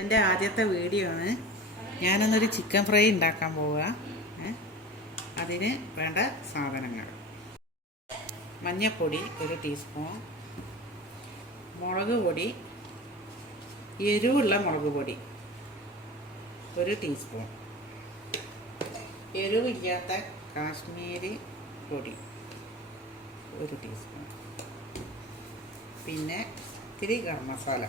എൻ്റെ ആദ്യത്തെ വീഡിയോ ആണ്. ഞാനൊന്നൊരു ചിക്കൻ ഫ്രൈ ഉണ്ടാക്കാൻ പോവുക. അതിന് വേണ്ട സാധനങ്ങൾ: മഞ്ഞൾപ്പൊടി 1 ടീസ്പൂൺ, മുളക് പൊടി, എരിവുള്ള മുളക് പൊടി 1 ടീസ്പൂൺ, എരിവില്ലാത്ത കാശ്മീരി പൊടി 1 ടീസ്പൂൺ, പിന്നെ ഇത്തിരി ഗരം മസാല,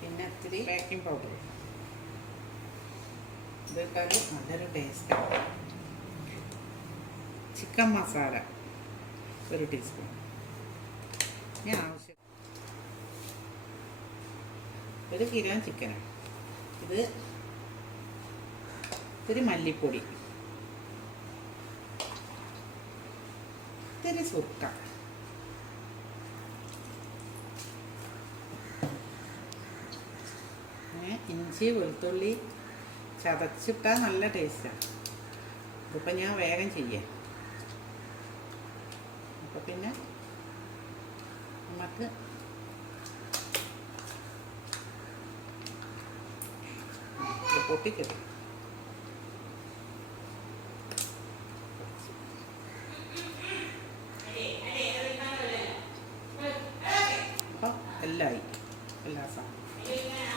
പിന്നെ ഇത്തിരി ബേക്കിംഗ് പൗഡർ. ഇതിട്ടാൽ നല്ലൊരു ടേസ്റ്റാണ്. Chicken masala 1 teaspoon. ഇനി ആവശ്യം 1 കിലോ ചിക്കനാണ്. ഇത് ഇത്തിരി മല്ലിപ്പൊടി, ഇത്തിരി സുർക്ക, ഇഞ്ചി വെളുത്തുള്ളി ചതച്ചിട്ടാൽ നല്ല ടേസ്റ്റാണ്. ഇതിപ്പോൾ ഞാൻ വേഗം ചെയ്യാം. അപ്പോൾ പിന്നെ നമുക്ക് പൊട്ടിക്കിട്ടും. അപ്പോൾ എല്ലായി എല്ലാ സാധനവും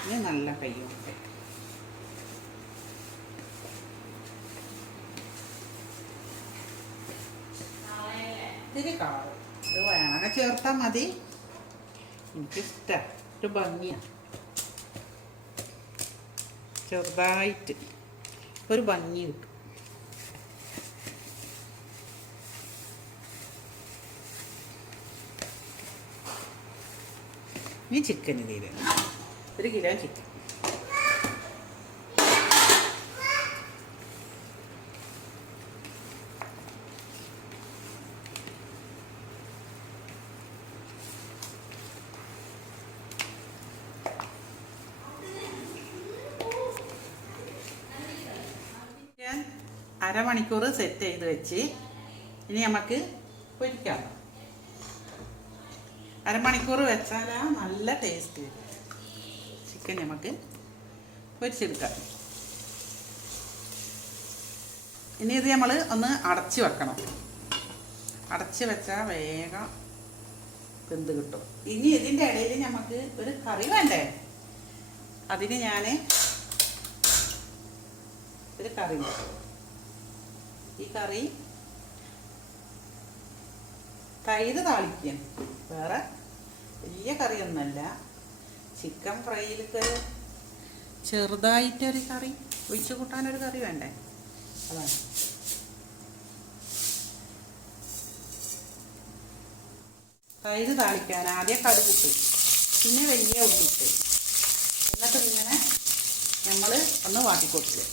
ഇനി നല്ല കയ്യുണ്ട്. ഇത്തിരി കളർ ഇത് വേണമെങ്കിൽ ചേർത്താൽ മതി. എനിക്കിഷ്ടം ഒരു ഭംഗിയാണ്. ചെറുതായിട്ട് ഒരു ഭംഗി കിട്ടും. ഇനി ചിക്കൻ ഇതിൽ 1 കിലോ ചിക്കൻ. അരമണിക്കൂർ സെറ്റ് ചെയ്ത് വെച്ച് ഇനി നമുക്ക് പൊരിക്കാം. അരമണിക്കൂർ വെച്ചാലാണ് നല്ല ടേസ്റ്റ്. ചിക്കൻ നമുക്ക് പൊരിച്ചെടുക്കാം. ഇനി ഇത് നമ്മൾ ഒന്ന് അടച്ച് വെക്കണം. അടച്ച് വെച്ചാൽ വേഗം വെന്ത് കിട്ടും. ഇനി ഇതിൻ്റെ ഇടയിൽ നമുക്ക് ഒരു കറി വേണ്ടേ? അതിന് ഞാൻ ഒരു കറി ഉണ്ടാക്കും. ഈ കറി തൈര് താളിക്കാൻ, വേറെ വലിയ കറിയൊന്നുമല്ല. ചിക്കൻ ഫ്രൈയിലൊക്കെ ചെറുതായിട്ടൊരു കറി ഒഴിച്ചു കൂട്ടാനൊരു കറി വേണ്ടേ? അതാണ്. തൈര് താളിക്കാൻ ആദ്യം കടുകിട്ട്, പിന്നെ വലിയ ഉള്ളിട്ട്, എന്നിട്ട് ഇങ്ങനെ നമ്മൾ ഒന്ന് വാട്ടിക്കൊടുക്കുക.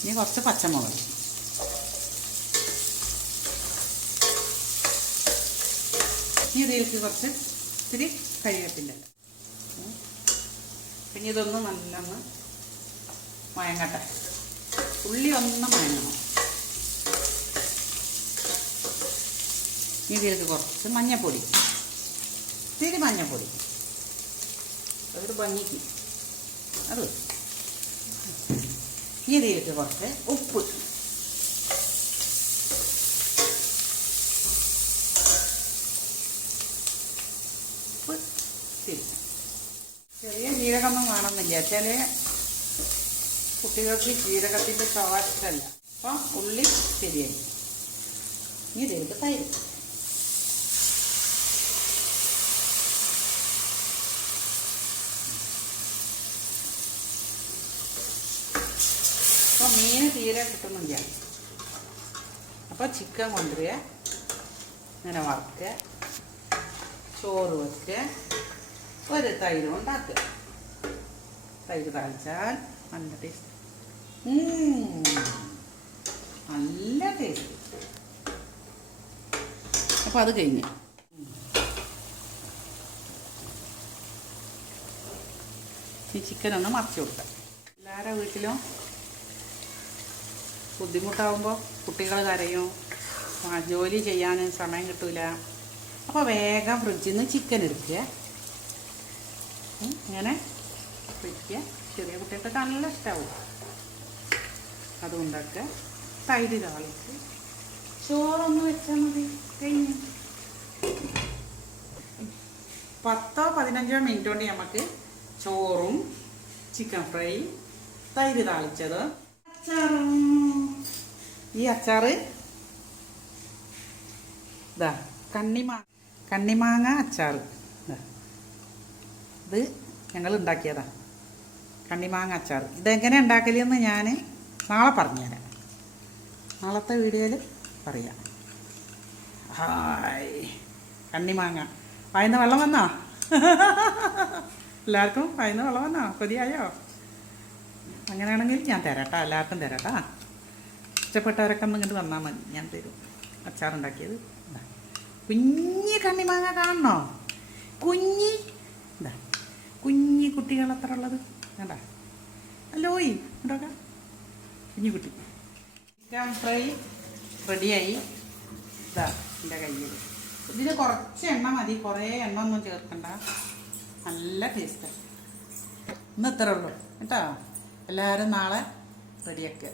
ഇനി കുറച്ച് പച്ചമുളക്, ഇനി ഇതിലേക്ക് കുറച്ച് ഇത്തിരി കരിവേപ്പിൻ്റെ ഇല. പിന്നെ ഇതൊന്ന് നല്ലൊന്ന് മയങ്ങട്ടെ. ഉള്ളി ഒന്ന് മയങ്ങണം. ഇനി ഇതിലേക്ക് കുറച്ച് മഞ്ഞൾപ്പൊടി, ഇത്തിരി മഞ്ഞൾപ്പൊടി, അതൊരു ഭംഗിക്ക് അത്. ഇനി ഇതിലേക്ക് കുറച്ച് ഉപ്പ്, ചെറിയ ജീരകമൊന്നും കാണുന്നില്ല. ചില കുട്ടികൾക്ക് ജീരകത്തിൻ്റെ ചുവ ഇഷ്ടമല്ല. അപ്പം ഉള്ളി ശരിയായി. ഇനി ഇതിലേക്ക് തൈര്, അപ്പോൾ മീൻ തീരെ കിട്ടുന്നില്ല. അപ്പോൾ ചിക്കൻ കൊണ്ടുവരിക, ഇങ്ങനെ വറുക്കുക, ചോറ് വെക്കുക, ഒരു തൈര് ഉണ്ടാക്കുക. തൈര് താളിച്ചാൽ നല്ല ടേസ്റ്റ്, നല്ല ടേസ്റ്റ്. അപ്പോൾ അത് കഴിഞ്ഞ് ഈ ചിക്കനൊന്ന് മറിച്ച് കൊടുക്കാം. എല്ലാവരുടെ വീട്ടിലും ബുദ്ധിമുട്ടാകുമ്പോൾ കുട്ടികൾ കരയും, ജോലി ചെയ്യാൻ സമയം കിട്ടൂല. അപ്പോൾ വേഗം ഫ്രിഡ്ജിൽ നിന്ന് ചിക്കൻ എടുക്കുക. ഇങ്ങനെ പൊരിക്കുക. ചെറിയ കുട്ടികൾക്ക് നല്ല ഇഷ്ടമാവും. അതുകൊണ്ടൊക്കെ തൈര് താളിച്ച് ചോറൊന്ന് വെച്ചാൽ മതി. കഴിഞ്ഞ് 10-15 മിനിറ്റ് കൊണ്ട് നമുക്ക് ചോറും ചിക്കൻ ഫ്രൈ, തൈര് താളിച്ചത്, അച്ചാറും. ഈ അച്ചാറ് ഇതാ കണ്ണിമാങ്ങ അച്ചാറ്. ഇത് ഞങ്ങൾ ഉണ്ടാക്കിയതാ, കണ്ണിമാങ്ങ അച്ചാർ. ഇതെങ്ങനെ ഉണ്ടാക്കലെന്ന് ഞാൻ നാളെ പറഞ്ഞുതരാം. നാളത്തെ വീഡിയോയിൽ പറയാം. ഹായ്, കണ്ണിമാങ്ങ. വായിന്ന് വെള്ളം വന്നോ? എല്ലാവർക്കും വായിന്ന് വെള്ളം വന്നോ? കൊതിയായോ? അങ്ങനെയാണെങ്കിൽ ഞാൻ തരാട്ടാ, എല്ലാവർക്കും തരാട്ടാ. ഇഷ്ടപ്പെട്ടവരൊക്കെ ഒന്ന് ഇങ്ങോട്ട് വന്നാൽ മതി, ഞാൻ തരും. അച്ചാറുണ്ടാക്കിയത് കുഞ്ഞി കണ്ണിമാങ്ങ കാണണോ? കുഞ്ഞി എന്താ കുഞ്ഞി കുട്ടികൾ എത്ര ഉള്ളത് വേണ്ട. അല്ലോയി ഉണ്ടാക്കാം. കുഞ്ഞു കുട്ടി. ചിക്കൻ ഫ്രൈ റെഡിയായി. ഇതാ എൻ്റെ കയ്യിൽ. ഇതിന് കുറച്ച് എണ്ണ മതി, കുറേ എണ്ണ ഒന്നും ചേർക്കണ്ട. നല്ല ടേസ്റ്റാണ്. ഇന്ന് ഇത്രേ ഉള്ളൂ കേട്ടോ. എല്ലാവരും നാളെ റെഡിയാക്കുക.